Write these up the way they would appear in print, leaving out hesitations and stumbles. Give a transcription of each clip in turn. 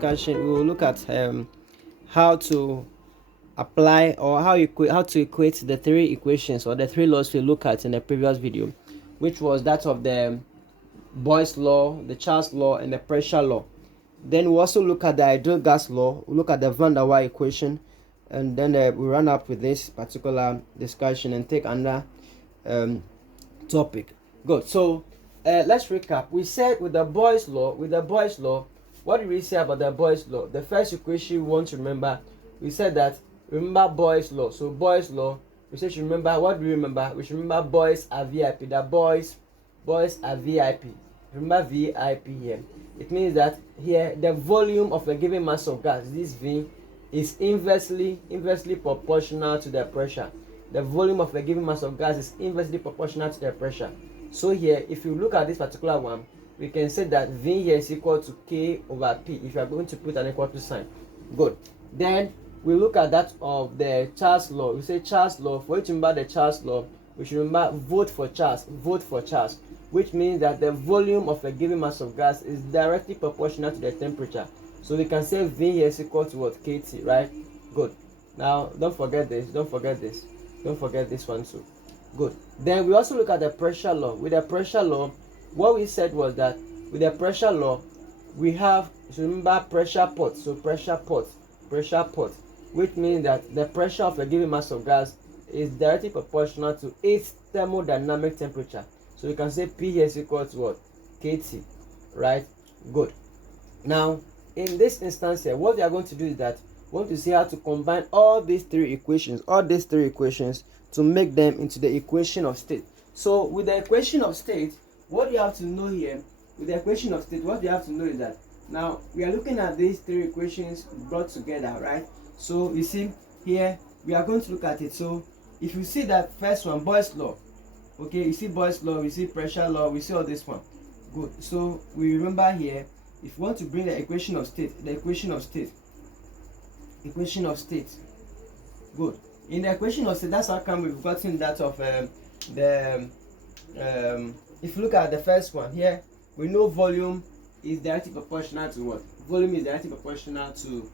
discussion, we will look at how to apply or how to equate the three equations or the three laws we looked at in the previous video, which was that of the Boyle's law, the Charles law, and the pressure law. Then we also look at the ideal gas law, we look at the Van der Waals equation, and then we run up with this particular discussion and take another topic. Good. So let's recap. We said with the Boyle's law, what did we say about the Boyle's law? The first equation we want to remember, we said that remember Boyle's law. So Boyle's law, we said you remember, what do we remember? We should remember boys are VIP. The boys are VIP. Remember VIP here. It means that here the volume of a given mass of gas, this V, is inversely proportional to the pressure. The volume of a given mass of gas is inversely proportional to the pressure. So here, if you look at this particular one, we can say that V here is equal to K over P if you are going to put an equal to sign. Good. Then we look at that of the Charles law. We say Charles law. For you to remember the Charles law, we should remember vote for Charles, which means that the volume of a given mass of gas is directly proportional to the temperature. So we can say V here is equal to what? KT, right? Good. Now don't forget this one too. Good. Then we also look at the pressure law. With the pressure law, what we said was that with the pressure law, we have to remember pressure pot. So pressure pot, which means that the pressure of a given mass of gas is directly proportional to its thermodynamic temperature. So we can say P here is equal to what? KT, right? Good. Now, in this instance here, what we are going to do is that we want to see how to combine all these three equations, to make them into the equation of state. So with the equation of state, what you have to know here, with the equation of state, what you have to know is that now we are looking at these three equations brought together, right? So you see here, we are going to look at it. So if you see that first one, Boyle's law, okay, you see Boyle's law, we see pressure law, we see all this one. Good. So we remember here, if you want to bring the equation of state, good. In the equation of state, that's how come we've gotten that of if you look at the first one here, we know volume is directly proportional to what? Volume is directly proportional to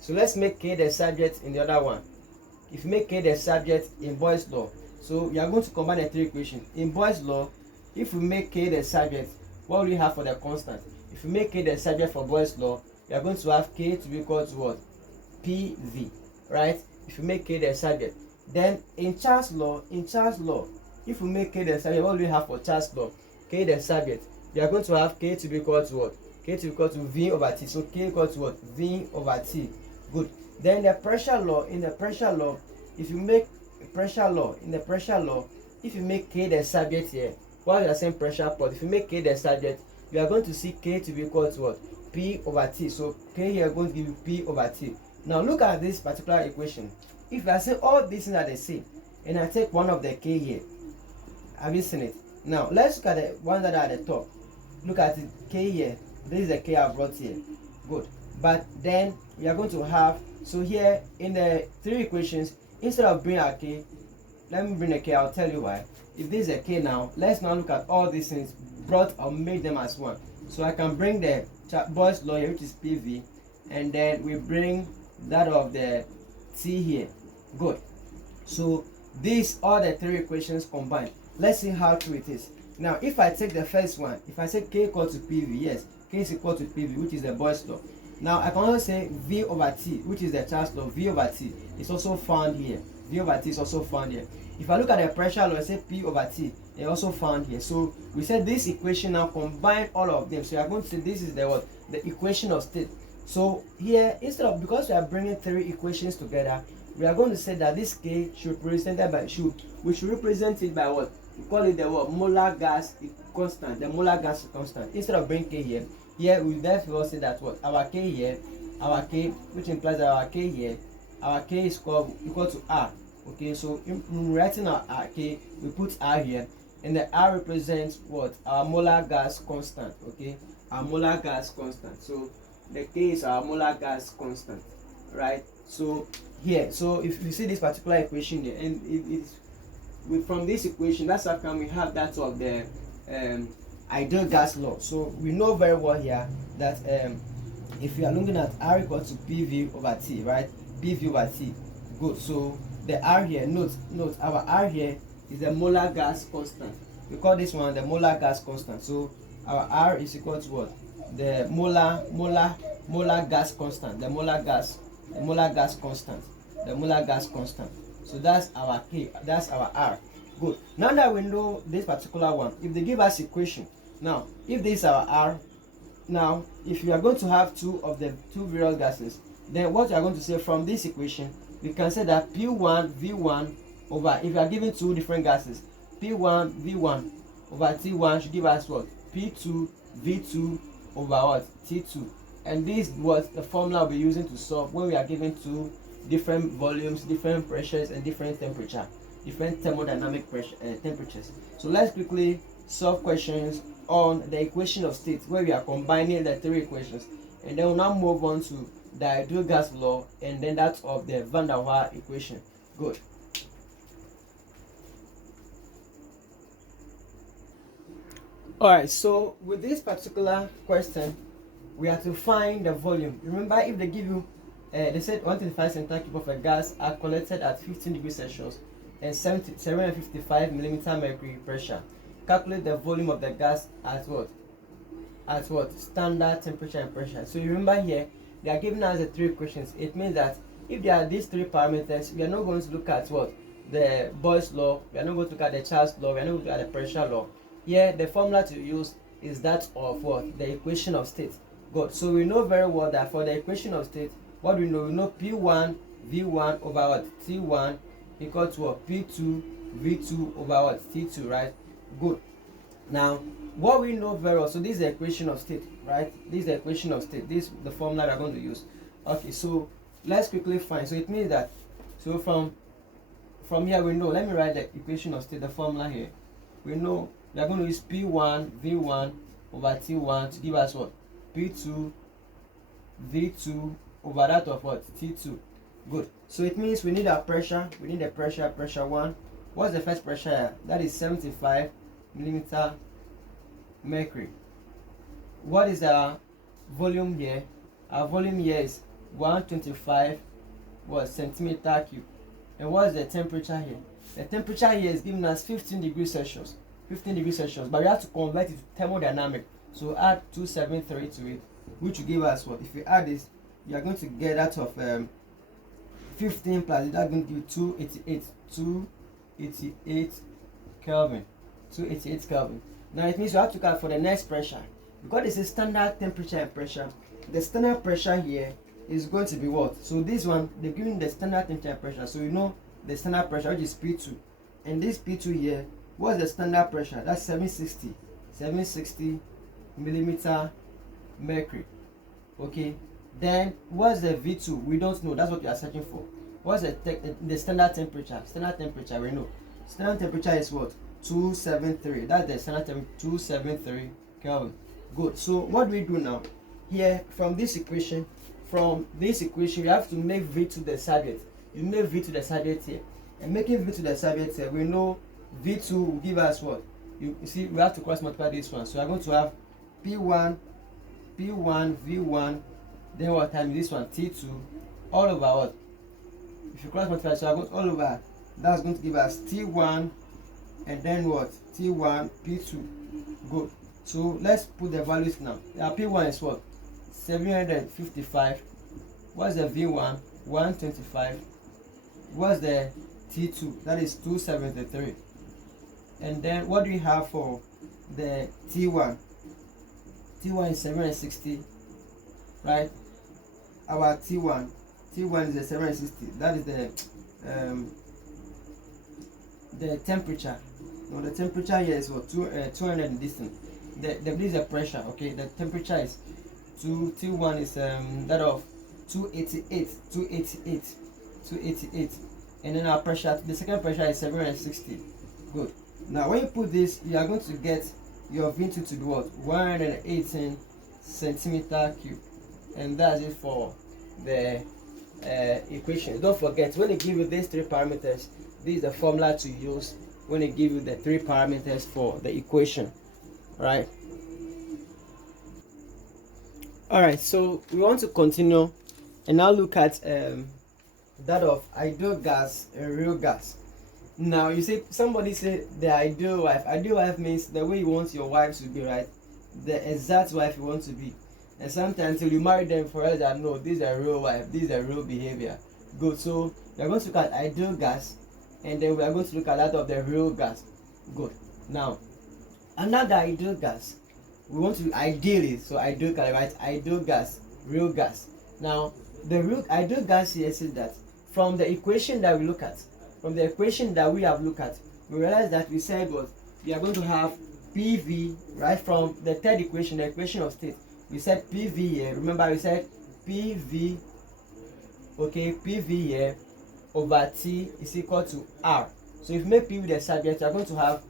so let's make K the subject in the other one. If you make K the subject in Boyle's law, so we are going to combine the three equations. In Boyle's law, if we make K the subject, what will we have for the constant? If we make K the subject for Boyle's law, we are going to have K to be equal to what? PV, right? If you make K the subject. Then in Charles law, if we make K the subject, what will we have for Charles law? K the subject. We are going to have K to be equal to what? K to be equal to V over T. So K equal to what? V over T. Good. Then the pressure law, in the pressure law, if you make if you make K the subject here, while you are saying pressure pot, if you make K the subject, we are going to see K to be equal to what? P over T. So K here is going to give you P over T. Now look at this particular equation. If I say all these things are the same, and I take one of the K here, have you seen it? Now let's look at the one that are at the top. Look at it, K here. This is the K I brought here. Good. But then we are going to have, so here in the three equations, instead of bringing our K, let me bring a K. I'll tell you why. If this is a K now, let's now look at all these things brought or made them as one. So I can bring the Boyle's law here, which is PV, and then we bring that of the T here. Good. So these are the three equations combined. Let's see how true it is. Now if I take the first one, if I say K equal to PV, yes, K is equal to PV, which is the Boyle's law. Now I can also say V over T, which is the Charles law. V over T is also found here. V over T is also found here. If I look at the pressure law, I say P over T, they are also found here. So we said this equation now combine all of them. So you are going to say this is the what? The equation of state. So here, instead of, because we are bringing three equations together, we are going to say that this K should be represented by we should represent it by what? We call it the what? Molar gas constant. The molar gas constant. Instead of bringing K here, we therefore say that what? Our K here, our K, which implies that our K here, our K is equal to R. Okay, so in writing our K, we put R here, and the R represents what? Our molar gas constant. Okay, our molar gas constant. So the K is our molar gas constant, right? So here, so if you see this particular equation here, and from this equation, that's how come we have that of the ideal gas law. So we know very well here that if you are looking at R equal to PV over T, right? PV over T. Good. So the R here, note our R here is the molar gas constant. We call this one the molar gas constant. So our R is equal to what? The molar gas constant. The molar gas constant. The molar gas constant. So that's our K. That's our R. Good. Now that we know this particular one, if they give us equation, now if this is our R, now if you are going to have two various gases, then what you are going to say from this equation, we can say that P1 V1 over, if you are given two different gases, P1 V1 over T1 should give us what? P2 V2 over what? T2. And this was the formula we'll be using to solve when we are given two different volumes, different pressures, and different temperature, different thermodynamic pressure temperatures. So let's quickly solve questions on the equation of state where we are combining the three equations, and then we'll now move on to the ideal gas law and then that of the van der Waals equation. Good. Alright, so with this particular question, we have to find the volume. Remember, if they give you they said 125 centimeter cube of a gas are collected at 15 degrees Celsius and 755 millimeter mercury pressure. Calculate the volume of the gas at what? At what? Standard temperature and pressure. So you remember here, they are giving us the three equations. It means that if there are these three parameters, we are not going to look at what? The Boyle's law, we are not going to look at the Charles law, we are not going to look at the pressure law. Here, the formula to use is that of what? The equation of state. Good. So we know very well that for the equation of state, what do we know? We know P1 V1 over what? T1 equal to what? P2 V2 over what? T2, right? Good. Now, what we know very well, so this is the equation of state, right? This is the equation of state. This is the formula we're going to use. Okay, so let's quickly find. So it means that, so from here we know, let me write the equation of state, the formula here. We know we are going to use P1 V1 over T1 to give us what? P2 V2 over that of what? T2. Good. So it means we need our pressure. We need the pressure 1. What's the first pressure here? That is 75 millimeter mercury. What is our volume here? Our volume here is 125 centimeter cube. And what is the temperature here? The temperature here is giving us 15 degrees Celsius. 15 degrees Celsius. But we have to convert it to thermodynamic. So add 273 to it, which will give us what? If we add this, you are going to get that of 15 plus it, that's going to give you 288 Kelvin. 288 Kelvin. Now it means you have to calculate for the next pressure. Because this is standard temperature and pressure, the standard pressure here is going to be what? So this one, they've given the standard temperature and pressure. So you know the standard pressure, which is P2. And this P2 here, what's the standard pressure? That's 760 millimeter mercury. Okay. Then what's the V2? We don't know. That's what we are searching for. What's the standard temperature? Standard temperature, we know. Standard temperature is what? 273. That's the standard temperature, 273 Kelvin. Good. So what do we do now? Here, from this equation, we have to make V2 the subject. You make V2 the subject here. And making V2 the subject here, we know V2 will give us what? You see, we have to cross multiply this one. So we are going to have P1 V1, then what times this one T2 all over what? If you cross multiply, so I got all over, that's going to give us T1 and then what? T1 P2. Good. So let's put the values now. Our P1 is what? 755. What's the V1? 125. What's the T2? That is 273. And then what do we have for the T1? T1 is 760, right? Our T1 is the 760. That is the temperature. Now the temperature here is what? 200 and this thing. This is the pressure. Okay, the temperature is T1 is that of 288, and then our pressure, the second pressure is 760. Good. Now when you put this, you are going to get your V2 to do what? 118 centimeter cube, and that's it for the equation. Don't forget, when they give you these three parameters, this is the formula to use when they give you the three parameters for the equation, right? All right, so we want to continue and now look at that of ideal gas and real gas. Now you see somebody say the ideal wife. Ideal wife means the way you want your wife to be, right? The exact wife you want to be. And sometimes till you marry them for us that no, this is a real wife, this is a real behavior. Good. So we are going to look at ideal gas, and then we are going to look at that of the real gas. Good. Now, under the ideal gas, we want to ideally, so ideal gas, right? Ideal gas, real gas. Now, the real ideal gas here says that from the equation that we look at, from the equation that we have looked at, we realize that we said what we are going to have PV, right? From the third equation, the equation of state, we said PV here. Remember, we said PV, okay, PV here over T is equal to R. So if you make PV the subject, you are going to have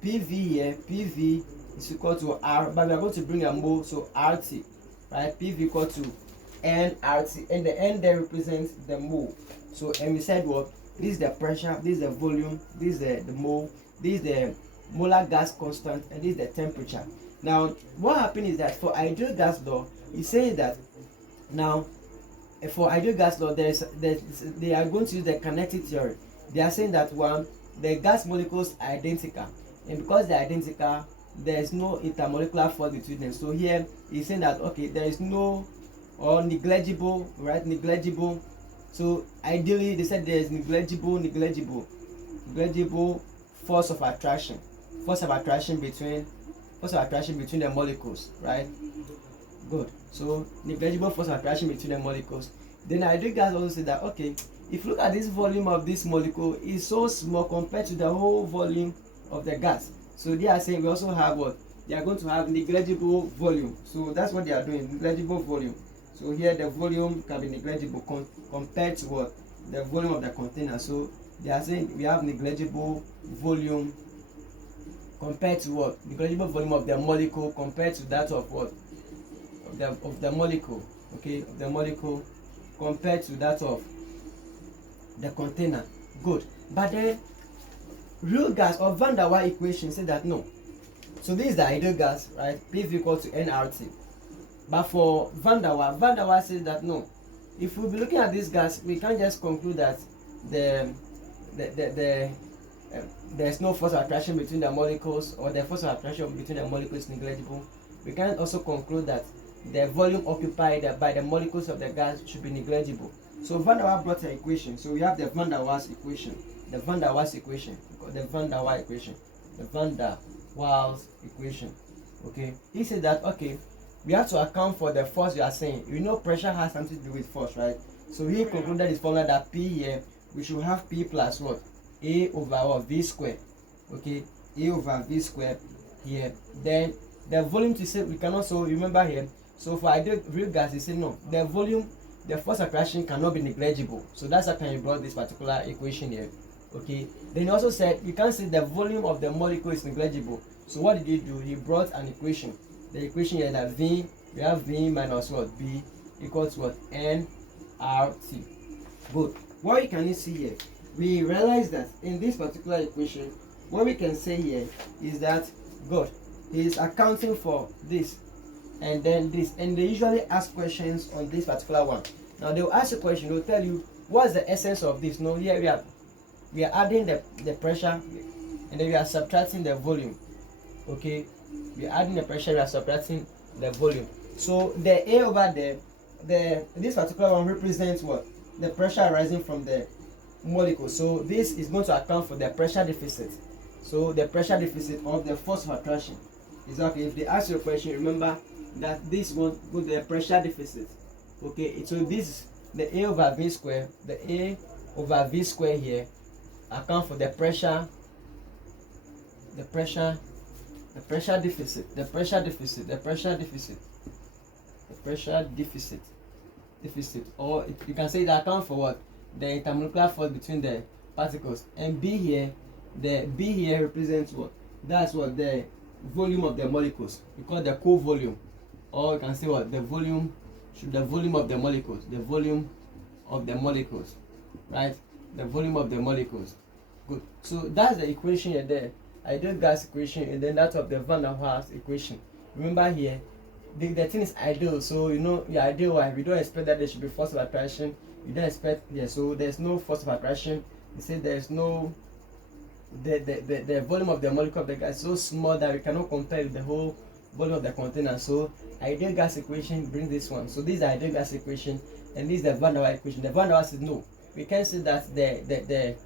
PV here, PV is equal to R, but we are going to bring a mole, so RT, right? PV equal to nRT, and the N there represents the mole. So, and we said what? This is the pressure, this is the volume, this is the mole, this is the molar gas constant, and this is the temperature. Now, what happened is that for ideal gas law, it says that now for ideal gas law, they are going to use the kinetic theory. They are saying that one, the gas molecules are identical, and because they are identical, there is no intermolecular force between them. So here he's saying that okay, there is no or negligible, right? Negligible. So ideally they said there is negligible force of attraction between the molecules, right? Good. So negligible force of attraction between the molecules. Then ideal gas also say that okay, if you look at this volume of this molecule, is so small compared to the whole volume of the gas. So they are saying we also have what? They are going to have negligible volume. So that's what they are doing, negligible volume. So here the volume can be negligible compared to what? The volume of the container. So they are saying we have negligible volume compared to what? Negligible volume of the molecule compared to that of what? Of the molecule, okay? Of the molecule compared to that of the container. Good. But the real gas or Van der Waals equation said that no. So this is the ideal gas, right? PV equal to nRT. But for Van der Waals says that no. If we be looking at this gas, we can't just conclude that there's no force of attraction between the molecules, or the force of attraction between the molecules is negligible. We can also conclude that the volume occupied by the molecules of the gas should be negligible. So Van der Waals brought an equation. So we have the Van der Waals equation. The Van der Waals equation. Okay. He said that okay, we have to account for the force you are saying. You know pressure has something to do with force, right? So he concluded his formula that P here, we should have P plus what? A over what? V squared. Okay, A over V squared here. Then the volume to say we can also remember here. So for ideal real gas, he said no, the volume, the force attraction cannot be negligible. So that's how he brought this particular equation here. Okay. Then he also said you can't say the volume of the molecule is negligible. So what did he do? He brought an equation. The equation here that V, we have V minus what? B equals what? nRT. Good. What can you see here? We realize that in this particular equation, what we can say here is that God is accounting for this and then this, and they usually ask questions on this particular one. Now they will ask a question, they will tell you what's the essence of this. No, here we are adding the pressure, and then we are subtracting the volume. Okay, we are adding the pressure, we are subtracting the volume. So the A over there, this particular one represents what? The pressure arising from the molecule. So this is going to account for the pressure deficit. So the pressure deficit of the force of attraction is okay. If they ask you a question, remember that this one with the pressure deficit. Okay, so this the A over V square, the A over V square here account for the pressure deficit, or you can say that account for what? The intermolecular force between the particles. And B here, the B here represents what? That's what? The volume of the molecules. We call the co-volume, or you can say what? The volume of the molecules. The volume of the molecules, right? The volume of the molecules. Good. So that's the equation here there. Ideal gas equation, and then that of the Van der Waals equation. Remember here, the thing is ideal. So you know, yeah, ideal wife. You don't expect that there should be force of attraction. You don't expect, yeah. So there's no force of attraction. You say there's no the volume of the molecule of the gas is so small that we cannot compare with the whole volume of the container. So ideal gas equation brings this one. So this is the ideal gas equation, and this is the van der Waals equation. The van der Waals says no. We can say that the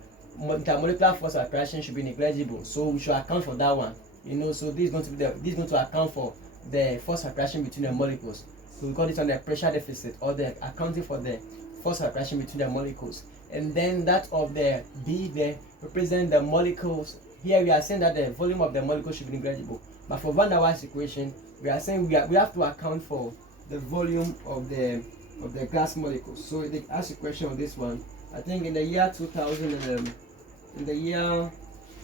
intermolecular force of attraction should be negligible. So we should account for that one. You know, so this is going to be this is going to account for the force of attraction between the molecules. So we call this on the pressure deficit, or the accounting for the force of attraction between the molecules. And then that of the B there represent the molecules. Here we are saying that the volume of the molecule should be negligible. But for van der Waals equation, we are saying we have to account for the volume of the gas molecules. So they ask a question on this one. I think in the year 2000, in the year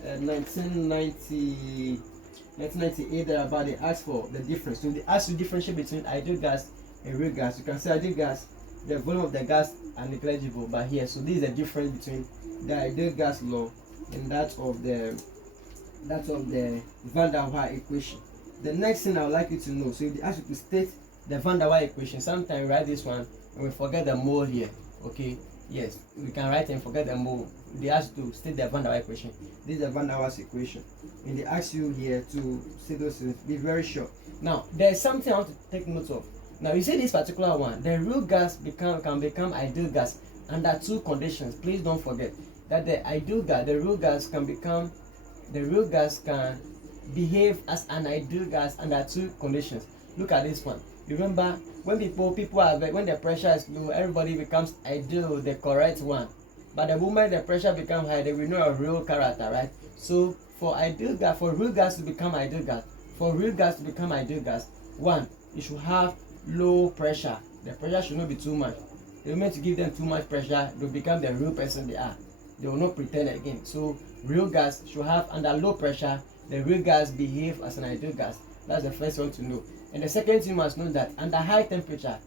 1998, about they asked for the difference. So they ask you differentiate between ideal gas and real gas. You can say ideal gas, the volume of the gas are negligible, but here, so this is the difference between the ideal gas law and that of the van der Waals equation. The next thing I would like you to know, so if they ask you to state the van der Waals equation, sometimes we write this one and we forget the mole here. Okay, yes, we can write and forget the mole. They ask you to state the van der Waals equation. This is the van der Waals equation, and they ask you here to say those things. Be very sure. Now there's something I want to take note of. Now you see this particular one, the real gas can become ideal gas under two conditions. Please don't forget that the ideal gas, the real gas can behave as an ideal gas under two conditions. Look at this one. Remember, when when the pressure is low, everybody becomes ideal, the correct one. But the moment the pressure becomes high, they will know a real character, right? So for real gas to become ideal gas, one, you should have low pressure. The pressure should not be too much. The moment you give them too much pressure, they'll become the real person they are. They will not pretend again. So real gas should have, under low pressure, the real gas behave as an ideal gas. That's the first one to know. And the second thing you must know that under high temperature,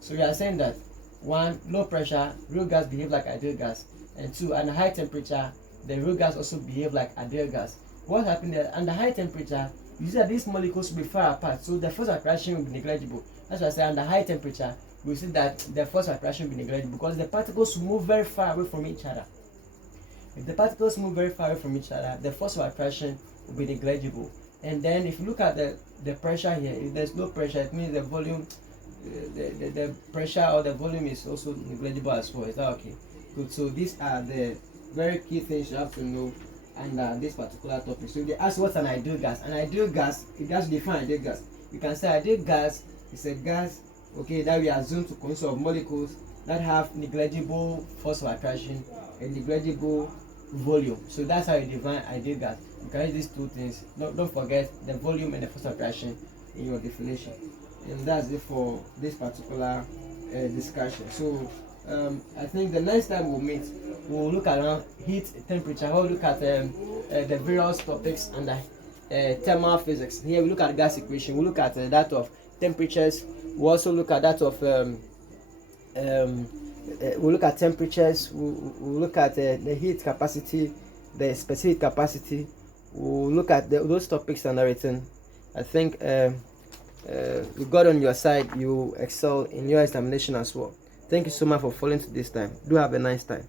so we are saying that one, low pressure, real gas behave like ideal gas, and two, under high temperature, the real gas also behave like ideal gas. What happened there? Under high temperature, you see that these molecules will be far apart, so the force of attraction will be negligible. That's why I say under high temperature, we see that the force of attraction will be negligible because the particles move very far away from each other. If the particles move very far away from each other, the force of attraction will be negligible. And then if you look at the pressure here, if there's low pressure, it means the volume, the pressure or the volume is also negligible as well. Is that okay? Good. So these are the very key things you have to know under this particular topic. So if they ask what's an ideal gas, it has to define ideal gas. You can say ideal gas is a gas, okay, that we assume to consist of molecules that have negligible force of attraction and negligible volume. So that's how you define ideal gas. You can use these two things. Don't forget the volume and the force of attraction in your definition. And that's it for this particular discussion. So I think the next time we'll meet, we'll look around heat, temperature. We'll look at the various topics under thermal physics. Here we look at gas equation. We'll look at that of temperatures. We'll also look at that of we'll look at temperatures. We'll look at the heat capacity, the specific capacity. We'll look at those topics and everything. I think you got on your side, you excel in your examination as well. Thank you so much for following to this time. Do have a nice time.